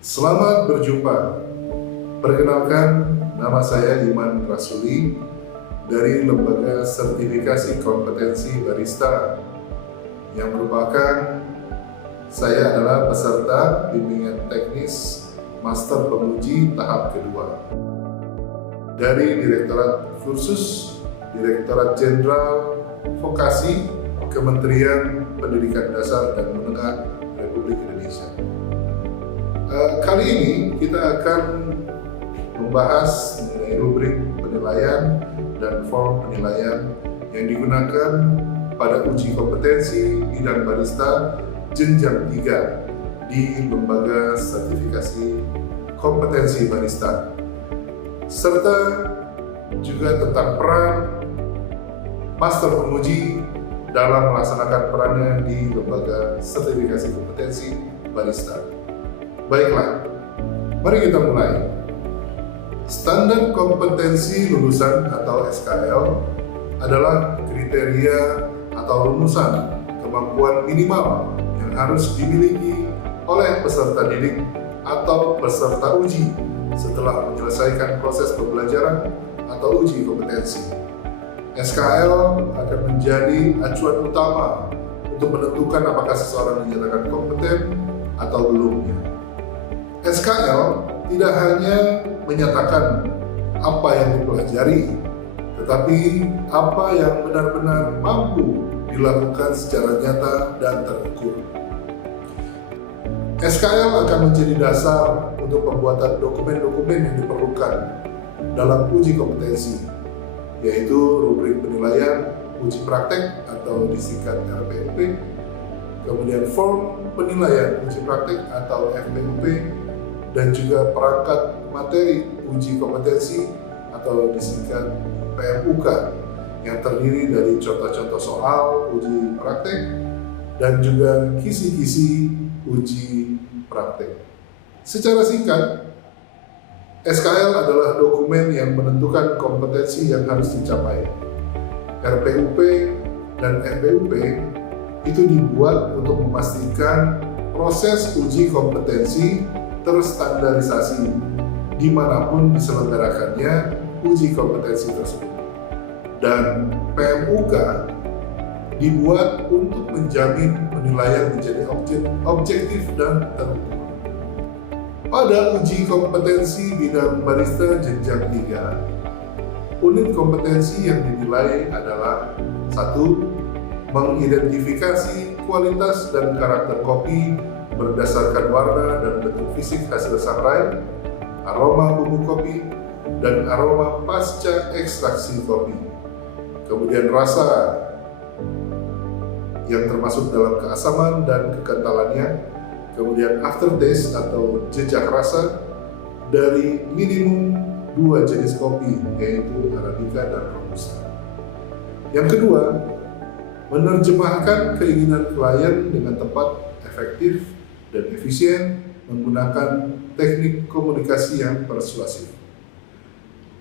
Selamat berjumpa. Perkenalkan, nama saya Iman Rasuli dari Lembaga Sertifikasi Kompetensi Barista yang merupakan saya adalah peserta bimbingan teknis Master Penguji tahap kedua dari Direktorat Kursus Direktorat Jenderal Vokasi Kementerian Pendidikan Dasar dan Menengah Republik Indonesia. Kali ini kita akan membahas mengenai rubrik penilaian dan form penilaian yang digunakan pada uji kompetensi bidang barista jenjang 3 di Lembaga Sertifikasi Kompetensi Barista, serta juga tentang peran Master Penguji dalam melaksanakan perannya di Lembaga Sertifikasi Kompetensi Barista. Baiklah, mari kita mulai. Standar kompetensi lulusan atau SKL adalah kriteria atau rumusan kemampuan minimal yang harus dimiliki oleh peserta didik atau peserta uji setelah menyelesaikan proses pembelajaran atau uji kompetensi. SKL akan menjadi acuan utama untuk menentukan apakah seseorang dinyatakan kompeten atau belumnya. SKL tidak hanya menyatakan apa yang dipelajari, tetapi apa yang benar-benar mampu dilakukan secara nyata dan terukur. SKL akan menjadi dasar untuk pembuatan dokumen-dokumen yang diperlukan dalam uji kompetensi, yaitu rubrik penilaian uji praktek atau disingkat RPUP, kemudian form penilaian uji praktek atau FPUP, dan juga perangkat materi uji kompetensi atau disingkat PMUK yang terdiri dari contoh-contoh soal uji praktek dan juga kisi-kisi uji praktek. Secara singkat, SKL adalah dokumen yang menentukan kompetensi yang harus dicapai. RPUP dan FPUP itu dibuat untuk memastikan proses uji kompetensi terstandarisasi dimanapun diselenggarakannya uji kompetensi tersebut. Dan PMUK dibuat untuk menjamin penilaian menjadi objektif dan terukur. Pada uji kompetensi bidang barista jenjang 3, unit kompetensi yang dinilai adalah 1. Mengidentifikasi kualitas dan karakter kopi berdasarkan warna dan bentuk fisik hasil sangrai, aroma bumbu kopi, dan aroma pasca ekstraksi kopi. Kemudian rasa yang termasuk dalam keasaman dan kekentalannya, kemudian aftertaste atau jejak rasa dari minimum 2 jenis kopi, yaitu Arabica dan Robusta. Yang kedua, menerjemahkan keinginan klien dengan tepat, efektif, dan efisien menggunakan teknik komunikasi yang persuasif.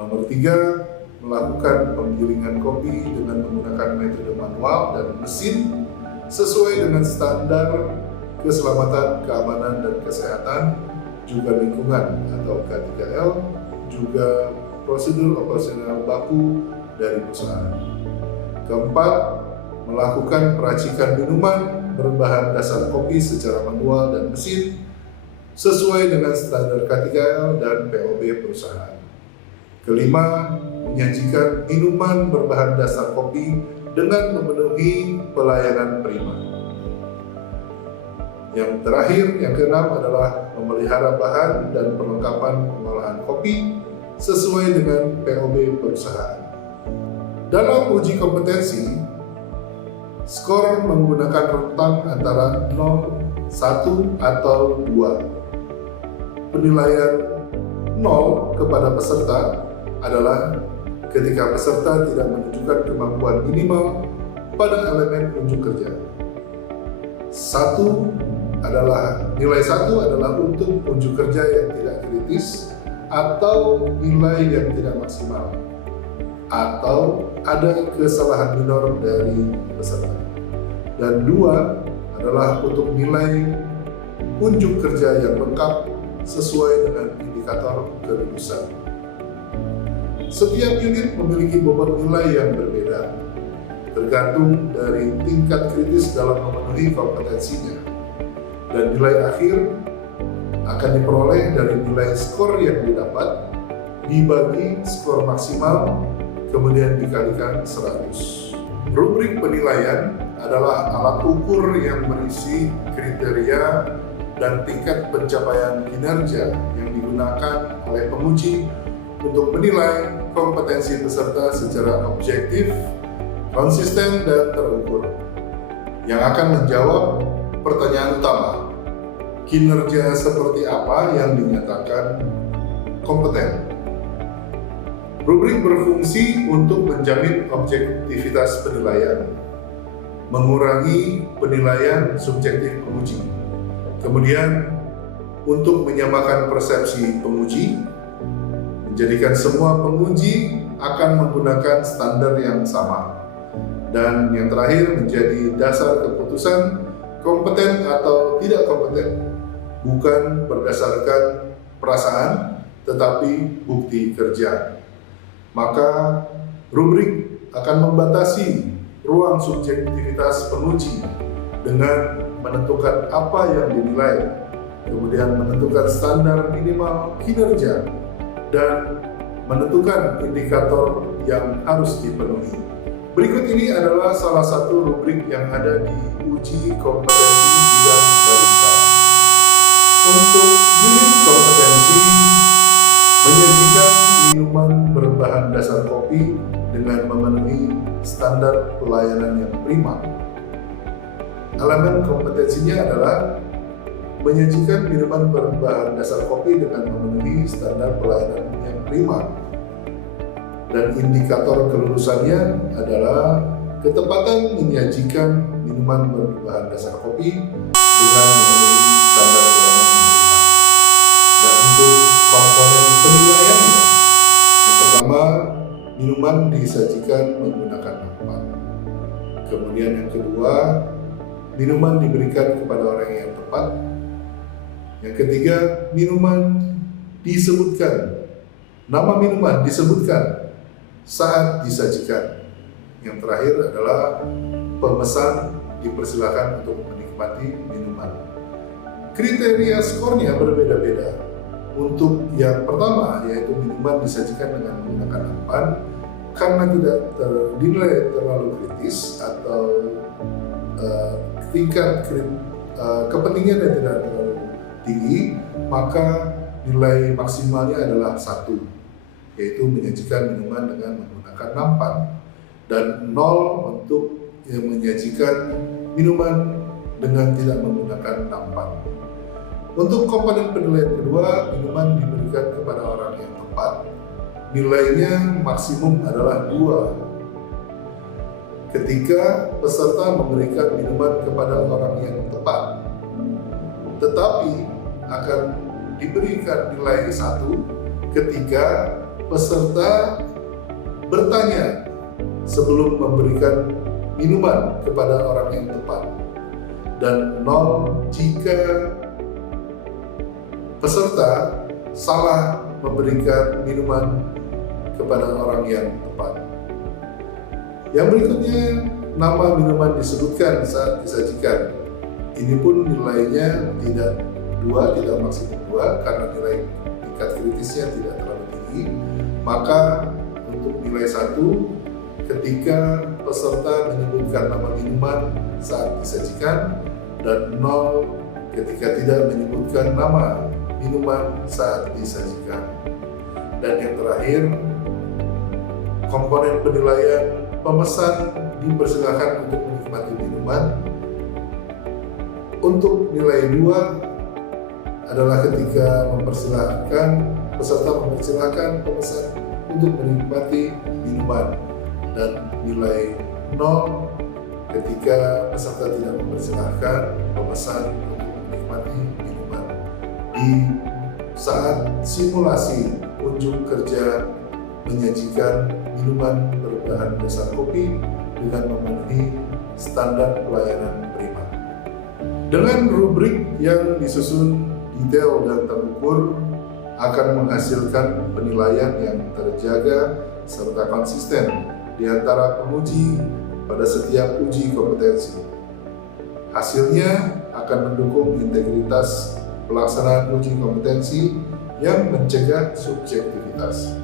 Nomor 3, melakukan penggilingan kopi dengan menggunakan metode manual dan mesin sesuai dengan standar keselamatan, keamanan, dan kesehatan, juga lingkungan atau K3L, juga prosedur operasional baku dari perusahaan. Keempat, melakukan peracikan minuman berbahan dasar kopi secara manual dan mesin sesuai dengan standar K3L dan POB perusahaan. Kelima, menyajikan minuman berbahan dasar kopi dengan memenuhi pelayanan prima. Yang terakhir, yang keenam adalah memelihara bahan dan perlengkapan pengolahan kopi sesuai dengan POB perusahaan. Dalam uji kompetensi, skor menggunakan rentang antara 0, 1, atau 2. Penilaian 0 kepada peserta adalah ketika peserta tidak menunjukkan kemampuan minimal pada elemen unjuk kerja. Nilai 1 adalah untuk unjuk kerja yang tidak kritis atau nilai yang tidak maksimal, atau ada kesalahan minor dari peserta. Dan 2 adalah untuk nilai unjuk kerja yang lengkap sesuai dengan indikator kelulusan. Setiap unit memiliki bobot nilai yang berbeda, tergantung dari tingkat kritis dalam memenuhi kompetensinya. Dan nilai akhir akan diperoleh dari nilai skor yang didapat, dibagi skor maksimal, kemudian dikalikan 100. Rubrik penilaian adalah alat ukur yang berisi kriteria dan tingkat pencapaian kinerja yang digunakan oleh penguji untuk menilai kompetensi peserta secara objektif, konsisten, dan terukur, yang akan menjawab pertanyaan utama: kinerja seperti apa yang dinyatakan kompeten. Rubrik berfungsi untuk menjamin objektivitas penilaian, mengurangi penilaian subjektif penguji, kemudian untuk menyamakan persepsi penguji, menjadikan semua penguji akan menggunakan standar yang sama, dan yang terakhir menjadi dasar keputusan kompeten atau tidak kompeten, bukan berdasarkan perasaan tetapi bukti kerja. Maka rubrik akan membatasi ruang subjektivitas penguji dengan menentukan apa yang dinilai, kemudian menentukan standar minimal kinerja, dan menentukan indikator yang harus dipenuhi. Berikut ini adalah salah satu rubrik yang ada di uji kompetensi bidang barista. Untuk unit kompetensi, menyajikan minuman berbahan dasar kopi dengan memenuhi standar pelayanan yang prima. Elemen kompetensinya adalah menyajikan minuman berbahan dasar kopi dengan memenuhi standar pelayanan yang prima. Dan indikator kelulusannya adalah ketepatan menyajikan minuman berbahan dasar kopi dengan memenuhi standar pelayanan yang prima. Dan untuk komponen penilaiannya, yang pertama, minuman disajikan menggunakan nampan. Kemudian yang kedua, minuman diberikan kepada orang yang tepat. Yang ketiga, minuman disebutkan, nama minuman disebutkan saat disajikan. Yang terakhir adalah pemesan dipersilakan untuk menikmati minuman. Kriteria skornya berbeda-beda. Untuk yang pertama, yaitu minuman disajikan dengan menggunakan nampan, karena tidak dinilai terlalu kritis atau tingkat kepentingan yang tidak terlalu tinggi, maka nilai maksimalnya adalah 1, yaitu menyajikan minuman dengan menggunakan nampan, dan 0 untuk yang menyajikan minuman dengan tidak menggunakan nampan. Untuk komponen penilaian kedua, minuman diberikan kepada orang yang tepat. Nilainya maksimum adalah 2. Ketika peserta memberikan minuman kepada orang yang tepat, tetapi akan diberikan nilai 1 ketika peserta bertanya sebelum memberikan minuman kepada orang yang tepat, dan 0 jika peserta salah memberikan minuman kepada orang yang tepat. Yang berikutnya, nama minuman disebutkan saat disajikan. Ini pun nilainya tidak 2, tidak maksimum 2, karena nilai tingkat kritisnya tidak terlalu tinggi. Maka untuk nilai 1, ketika peserta menyebutkan nama minuman saat disajikan, dan 0 ketika tidak menyebutkan nama minuman saat disajikan. Dan yang terakhir, komponen penilaian pemesan dipersilakan untuk menikmati minuman. Untuk nilai 2 adalah ketika peserta mempersilahkan pemesan untuk menikmati minuman, dan nilai 0 ketika peserta tidak mempersilahkan pemesan untuk menikmati minuman. Di saat simulasi unjuk kerja menyajikan minuman berbahan dasar kopi dengan memenuhi standar pelayanan prima. Dengan rubrik yang disusun detail dan terukur, terukur akan menghasilkan penilaian yang terjaga serta konsisten di antara penguji pada setiap uji kompetensi. Hasilnya akan mendukung integritas pelaksanaan uji kompetensi yang mencegah subjektivitas.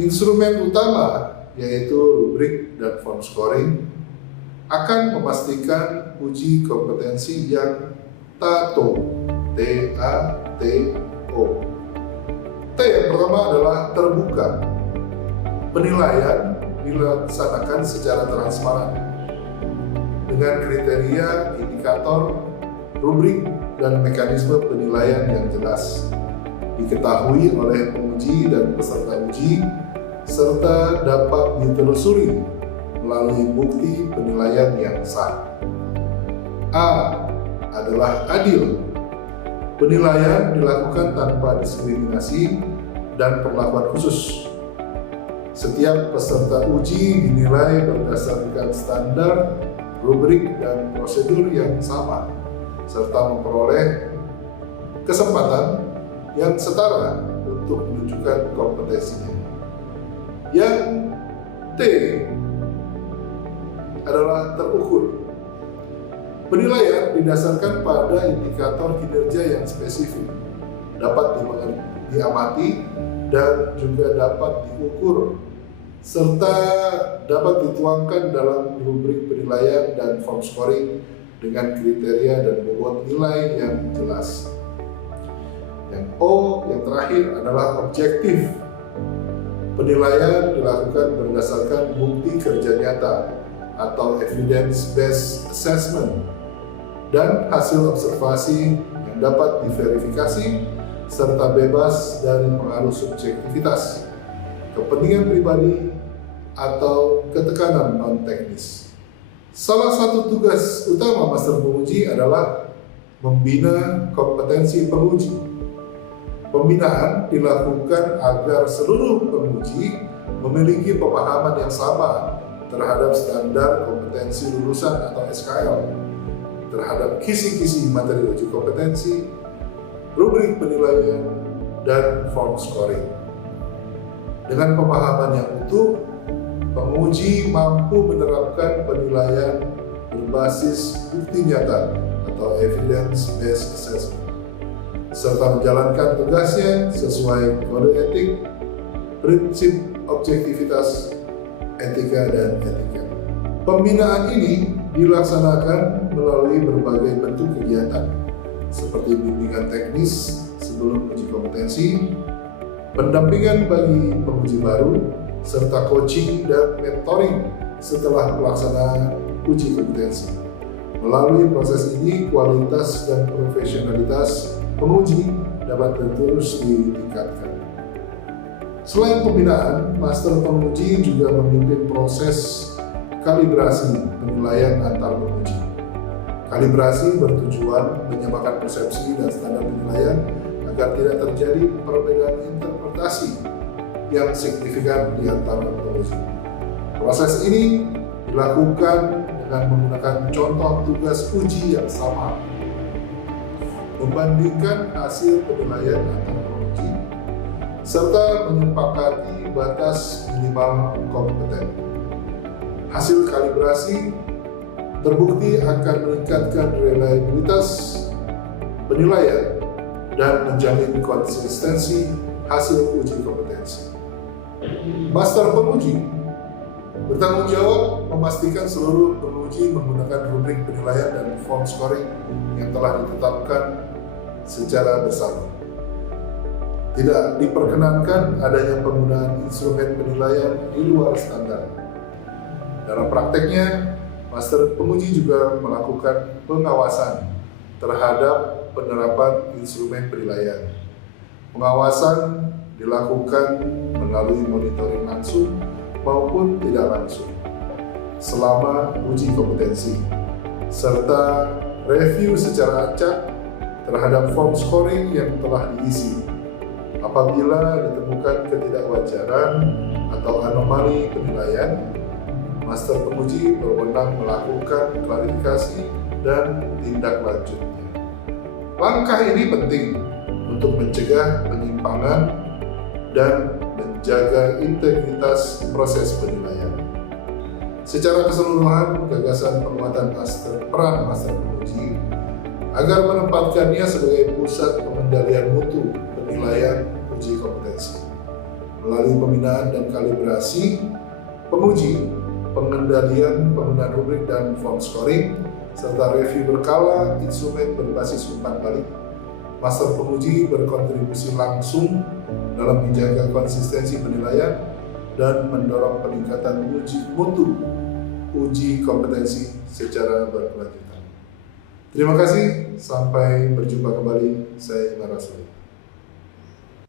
Instrumen utama yaitu rubrik dan form scoring akan memastikan uji kompetensi yang TATO, T-A-T-O. T yang pertama adalah terbuka. Penilaian dilaksanakan secara transparan dengan kriteria, indikator, rubrik, dan mekanisme penilaian yang jelas, diketahui oleh penguji dan peserta uji, serta dapat ditelusuri melalui bukti penilaian yang sah. A adalah adil. Penilaian dilakukan tanpa diskriminasi dan perlakuan khusus. Setiap peserta uji dinilai berdasarkan standar, rubrik, dan prosedur yang sama, serta memperoleh kesempatan yang setara untuk menunjukkan kompetensinya. Yang T adalah terukur. Penilaian didasarkan pada indikator kinerja yang spesifik, dapat diamati dan juga dapat diukur, serta dapat dituangkan dalam rubrik penilaian dan form scoring dengan kriteria dan bobot nilai yang jelas. Yang O, yang terakhir adalah objektif. Penilaian dilakukan berdasarkan bukti kerja nyata atau evidence-based assessment dan hasil observasi yang dapat diverifikasi serta bebas dari pengaruh subjektivitas, kepentingan pribadi, atau ketekanan non-teknis. Salah satu tugas utama master penguji adalah membina kompetensi penguji. Pembinaan dilakukan agar seluruh penguji memiliki pemahaman yang sama terhadap standar kompetensi lulusan atau SKL, terhadap kisi-kisi materi uji kompetensi, rubrik penilaian, dan form scoring. Dengan pemahaman yang utuh, penguji mampu menerapkan penilaian berbasis bukti nyata atau evidence-based assessment, serta menjalankan tugasnya sesuai kode etik, prinsip objektivitas, etika, dan etika. Pembinaan ini dilaksanakan melalui berbagai bentuk kegiatan, seperti bimbingan teknis sebelum uji kompetensi, pendampingan bagi penguji baru, serta coaching dan mentoring setelah pelaksanaan uji kompetensi. Melalui proses ini, kualitas dan profesionalitas penguji dapat terus ditingkatkan. Selain pembinaan, master penguji juga memimpin proses kalibrasi penilaian antar penguji. Kalibrasi bertujuan menyamakan persepsi dan standar penilaian agar tidak terjadi perbedaan interpretasi yang signifikan di antara penguji. Proses ini dilakukan dengan menggunakan contoh tugas uji yang sama, membandingkan hasil penilaian antar penguji, serta menyepakati batas minimal kompeten. Hasil kalibrasi terbukti akan meningkatkan reliabilitas penilaian dan menjamin konsistensi hasil uji kompetensi. Master penguji bertanggung jawab memastikan seluruh penguji menggunakan rubrik penilaian dan form scoring yang telah ditetapkan secara bersama. Tidak diperkenankan adanya penggunaan instrumen penilaian di luar standar. Dalam prakteknya, master penguji juga melakukan pengawasan terhadap penerapan instrumen penilaian. Pengawasan dilakukan melalui monitoring langsung maupun tidak langsung selama uji kompetensi, serta review secara acak terhadap form scoring yang telah diisi. Apabila ditemukan ketidakwajaran atau anomali penilaian, master penguji berwenang melakukan klarifikasi dan tindak lanjutnya. Langkah ini penting untuk mencegah penyimpangan dan menjaga integritas proses penilaian. Secara keseluruhan, gagasan penguatan peran master penguji agar menempatkannya sebagai pusat pengendalian mutu penilaian uji kompetensi. Melalui pembinaan dan kalibrasi penguji, pengendalian penggunaan rubrik dan form scoring, serta review berkala instrumen berbasis umpan balik, master penguji berkontribusi langsung dalam menjaga konsistensi penilaian dan mendorong peningkatan mutu uji kompetensi secara berkelanjutan. Terima kasih, sampai berjumpa kembali. Saya Narasuli.